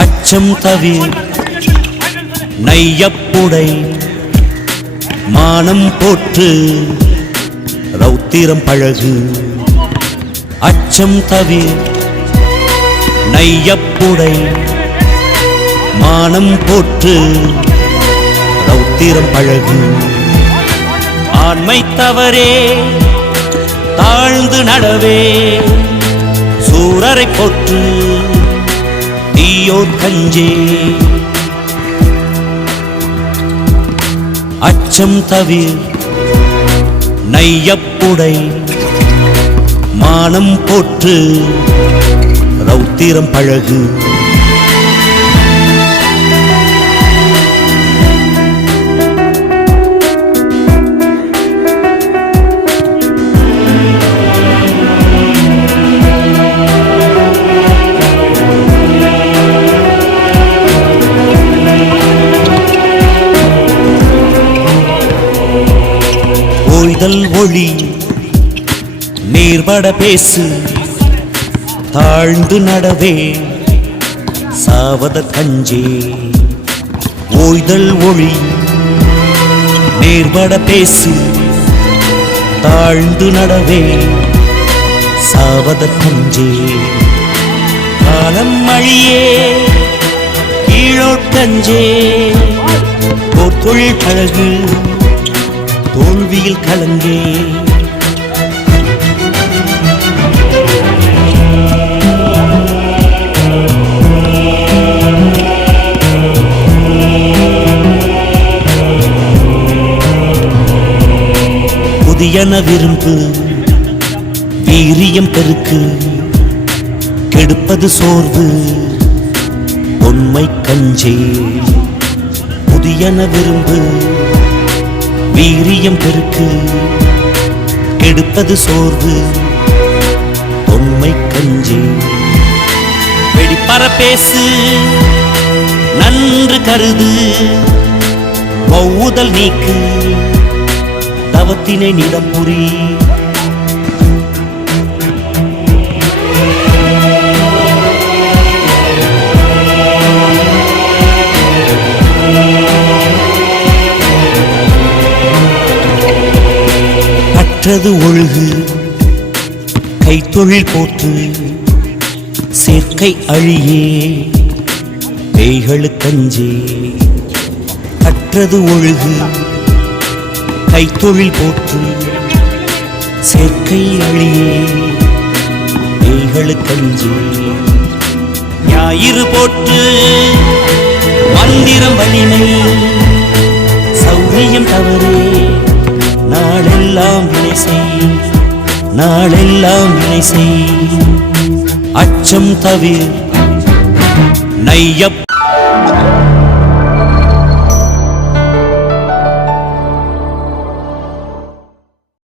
அச்சம் தவிர் நையப்புடை மானம் போற்று ரௌத்திரம் பழகு. அச்சம் தவிர் நையப்புடை மானம் போற்று ரௌத்திரம் பழகு. ஆண்மை தவறே தாழ்ந்து நடவே சூரரை போற்று தீயோர் கஞ்சே. அச்சம் தவிர் நையப்புடை மானம் போற்று ரௌத்திரம் பழகு. ஓய்தல் ஒளி நேர்பட பேசு தாழ்ந்து நடவே சாவத கஞ்சே. ஓய்தல் ஒளி நேர்பட பேசு தாழ்ந்து நடவே சாவத கஞ்சே. காலம் மழியே கீழோட்கஞ்சே போர்த்தொழில் பழகு தோல்வியில் கலங்கே. புதியன விரும்பு வீரியம் பெருக்கு கெடுப்பது சோர்வு உண்மை கஞ்சே. புதியன விரும்பு வீரியம் பெருக்கு கெடுப்பது சோர்வு உண்மை கஞ்சே. வெடிப்பற பேசு நன்று கருது ஒவ்வுதல் நீக்கு தவத்தினை நிதம்புரி. கற்றது ஒழுகு கைத்தொழில் போற்று சேர்க்கை அழியே பேய்களுக்கஞ்சே. கற்றது ஒழுகு கைத்தொழில் போற்று சேர்க்கை அழியே பேய்களுக்கஞ்சே. ஞாயிறு போற்று மந்திரம் வலிமை சௌரியம் தவறே நாளெல்லாம் வினை செய் நாளெல்லாம் வினை செய். அச்சம் தவிர் நையப்